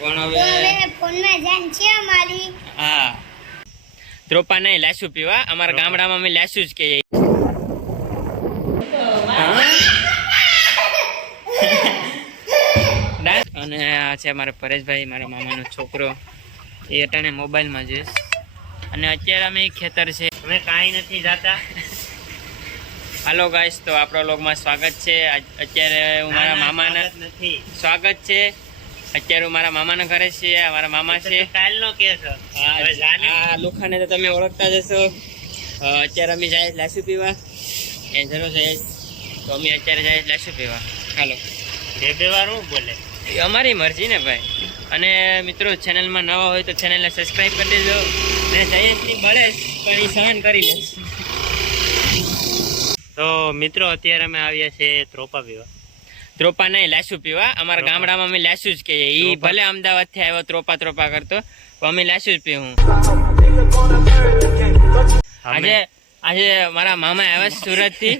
પણ હવે ફોનમાં જાન છે અમારી. હા ત્રોપા નહીં લાસુ પીવા અમારા ગામડામાં અમે લાસુ જ કહીએ. અને આ છે મારા પરેશભાઈ મારા મામાનો છોકરો એ અટાણે મોબાઈલમાં જોઈશ. અને અત્યારે અમે ખેતર છે અમે કાંઈ નથી જાતા. હાલો ગાઈસ તો આપણો લોગમાં સ્વાગત છે. અત્યારે હું મારા મામાના નથી સ્વાગત છે. અત્યારે હું મારા મામાના ઘરે છીએ. મારા મામા છે કાલનો કેસ આ લોખાને તો તમે ઓળખતા જશો. અત્યારે અમે જાય લાસુ પીવા એ જરૂર જાય તો અમે અત્યારે જાય લાસુ પીવા. હાલો બે વાર હું બોલે અમારી મરજી ને ભાઈ. અને મિત્રો ચેનલમાં નવા હોય તો ચેનલને સબસ્ક્રાઈબ કરી દેજો. અને જયેશની બળે પણ એ સહન કરી લેશ. તો મિત્રો અત્યારે અમે આવ્યા છીએ ત્રોપા પીવા. ત્રોપા નહીં લાસુ પીવા અમારા ગામડામાં અમે લાસુ જ કહીએ. એ ભલે અમદાવાદથી આવ્યો ત્રોપા કરતો પણ અમે લાસુ જ પીવું. આજે મારા મામા આવ્યા સુરત થી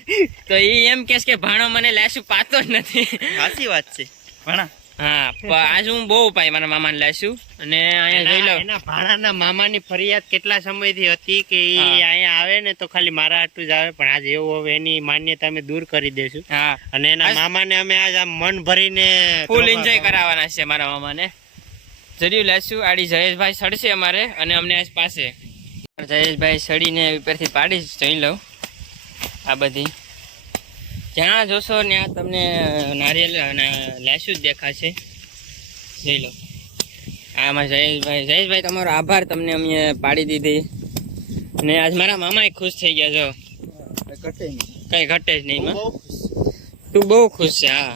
તો એ એમ કે ભાણો મને લાસુ પાતો જ નથી. સાચી વાત છે ભાણા. હા આજ હું બહુ પાઈ મારા મામાને લાસુ. અને અહીંયા જોઈ લો એના ભાણાના મામાની ફરિયાદ કેટલા સમયથી હતી કે અહીંયા આવે ને તો ખાલી મારા આટલું જ આવે. પણ આજે એવું હવે એની માન્યતા અમે દૂર કરી દઈશું. હા અને એના મામાને અમે આજ આમ મન ભરીને ફૂલ એન્જોય કરાવવાના છે મારા મામાને. જરૂર લાસુ આડી જયેશભાઈ સડશે અમારે અને અમને આજ પાસે જયેશભાઈ સડીને ઉપરથી પાડી જોઈ લઉં. આ બધી જ્યાં જોશો ત્યાં તમને નારિયેલ લાસુ જ દેખાશે. જોઈ લો આમાં જયેશભાઈ તમારો આભાર. તમને અમે પાડી દીધી અને આજ મારા મામા ખુશ થઈ ગયા. જો કઈ ઘટે જ નહીં. તું બહુ ખુશ છે. હા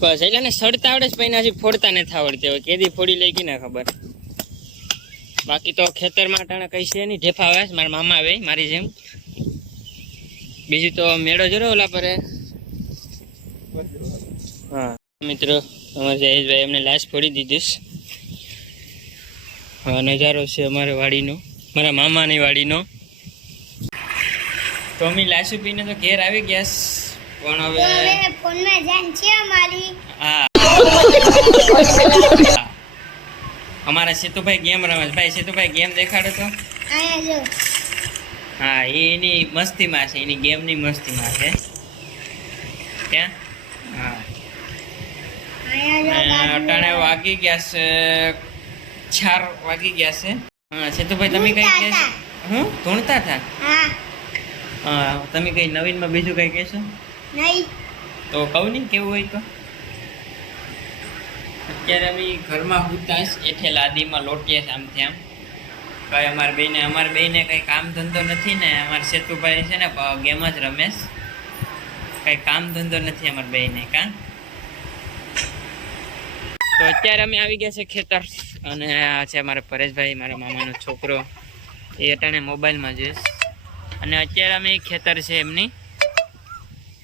બસ એટલે ને સડતા આવડે જ પણ હજી ફોડતા નથી આવડતી. હવે કેદી ફોડી લઈ ગઈ ને ખબર. બાકી તો ખેતરમાં ટાણા કઈ છે નહીં. ઢેફા આવે મારા મામા આવે મારી જેમ. બીજું તો મેળો જરો ઓલા પરે. હા મિત્રો અમારે જયેશભાઈ એમને લાશ ફોડી દીધીશ. હા નજારો છે અમારે વાડીનો મારા મામાની વાડીનો. તો અમે લાસુ પીને તો ઘેર આવી ગયા પણ હવે ફોનમાં જાન છે અમારી. હા અમારા સેતુભાઈ ગેમ રમે. ભાઈ સેતુભાઈ ગેમ દેખાડો તો. હા એની મસ્તીમાં છે. એની ગેમની મસ્તીમાં છે ત્યાં. હા અટાણે વાગી ગયા છે 4 વાગી ગયા છે. હા સેતુભાઈ તમે કઈ કહેશો? હું ધૂણતા હતા. હા તમે કઈ નવીનમાં બીજું કઈ કહેશો? નહીં તો કહું નહીં કેવું હોય તો. અત્યારે અમે ઘરમાં હુતા એઠે લાદીમાં લોટીએ આમથી આમ. કઈ અમારા બેને કઈ કામ ધંધો નથી ને. અમારા સેતુભાઈ છે ને ગેમ જ રમેશ. કઈ કામ ધંધો નથી અમારા બેને કા. તો અત્યારે અમે આવી ગયા છે ખેતર. અને આ છે અમારા પરેશભાઈ મારા મામાનો છોકરો એ અટાણે મોબાઈલમાં જોઈશ. અને અત્યારે અમે ખેતર છે એમની.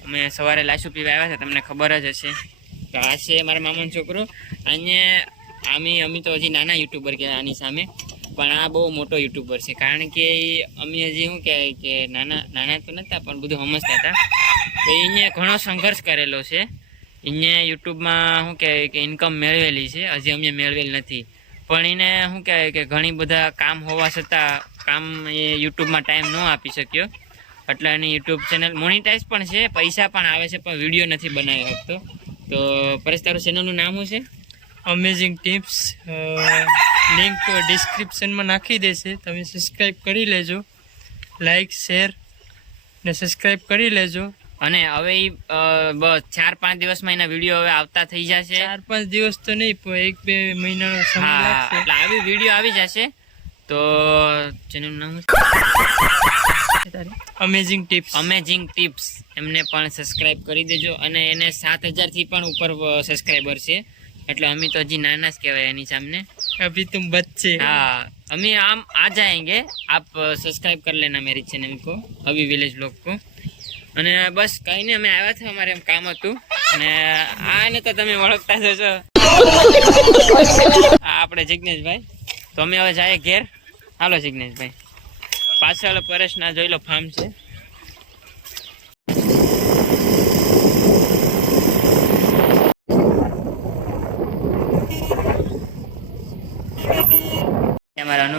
અમે સવારે લાસુ પીવા આવ્યા છે તમને ખબર જ હશે. તો આ છે મારા મામાનો છોકરો. અહીંયા અમે તો હજી નાના યુટ્યુબર કે આની સામે. પણ આ બહુ મોટો યુટ્યુબર છે. કારણ કે અમે હજી શું કહેવાય કે નાના તો નહોતા પણ બધું સમજતા હતા. તો એને ઘણો સંઘર્ષ કરેલો છે. એને યુટ્યુબમાં શું કહેવાય કે ઇન્કમ મેળવેલી છે. હજી અમે મેળવેલ નથી. પણ એને શું કહેવાય કે ઘણી બધા કામ હોવા છતાં કામ એ યુટ્યુબમાં ટાઈમ ન આપી શક્યો. એટલે એની યુટ્યુબ ચેનલ મોનિટાઈઝ પણ છે. પૈસા પણ આવે છે પણ વિડીયો નથી બનાવી શકતો. તો પરેશ તારું ચેનલનું નામ શું છે? Amazing tips. લિંક ડિસ્ક્રિપ્શનમાં નાખી દેશે. તમે સબસ્ક્રાઈબ કરી લેજો. લાઈક શેર ને સબસ્ક્રાઈબ કરી લેજો. અને હવે બસ 4-5 દિવસમાં એના વિડીયો હવે આવતા થઈ જશે. 4-5 દિવસ તો નહીં પણ 1-2 મહિનાનો સમય લાગશે. એટલે આવી વિડીયો આવી જશે. તો ચેનલનું નામ અમેઝિંગ ટિપ્સ એમને પણ સબસ્ક્રાઈબ કરી દેજો. અને એને 7000 થી પણ ઉપર સબસ્ક્રાઈબર છે. એટલે અમે તો હજી નાના જ કહેવાય એની સામને. अभी तुम बच्चे. हाँ अभी हम आ जाएंगे. आप सब्सक्राइब कर लेना मेरी चैनल को अभी विलेज ब्लॉग को. અને બસ કઈ નહીં અમે આવ્યા હતા અમારે એમ કામ હતું. અને આને તો તમે ઓળખતા જશો. આપણે જિગ્નેશભાઈ. તો અમે હવે જાય ઘેર. હાલો જિગ્નેશભાઈ. પાછળ પરેશના જોઈ લો ફાર્મ છે. અમારા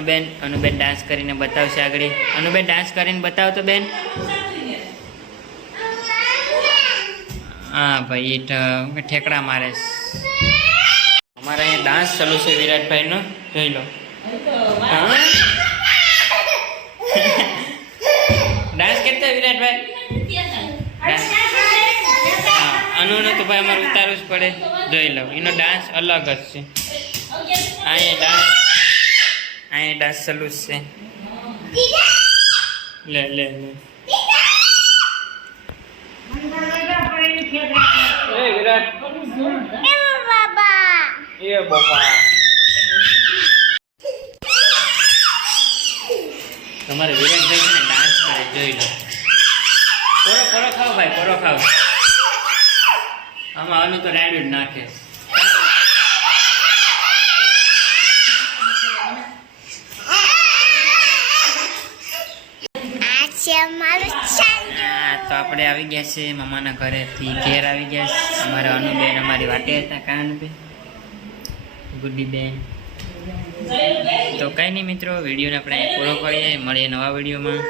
અનુબેન ડાન્સ કરીને બતાવશે આગળ. અનુબેન ડાન્સ કરીને બતાવો તો બેન. હા ભાઈ એ ઠેકડા મારે છે. અમારા અહીંયા ડાન્સ ચાલુ છે વિરાટભાઈનો, જોઈ લો. હા ડાન્સ કરતા વિરાટભાઈ. હા અનુનો તો ભાઈ અમારે ઉતારવું જ પડે, જોઈ લો. એનો ડાન્સ અલગ જ છે. અહીંયા ડાન્સ ચાલુ જ છે. લે લે લે એ વિરાટ બાબા એ બાપા. તમારે વિરાટભાઈ છે ને ડાન્સ કરે, જોઈ લો. કોરો ખાવ ભાઈ, કોરો ખાવ. આમાં આનું તો રાડ્યું જ નાખે. તો આપણે આવી ગયા છે મામાના ઘરેથી ઘેર આવી ગયા છે. અમારા અનુબેન અમારી વાટે હતા. કાનબેન, ગુડીબેન. તો કંઈ નહીં મિત્રો, વિડીયોને આપણે પૂરો કરીએ. મળીએ નવા વિડીયોમાં.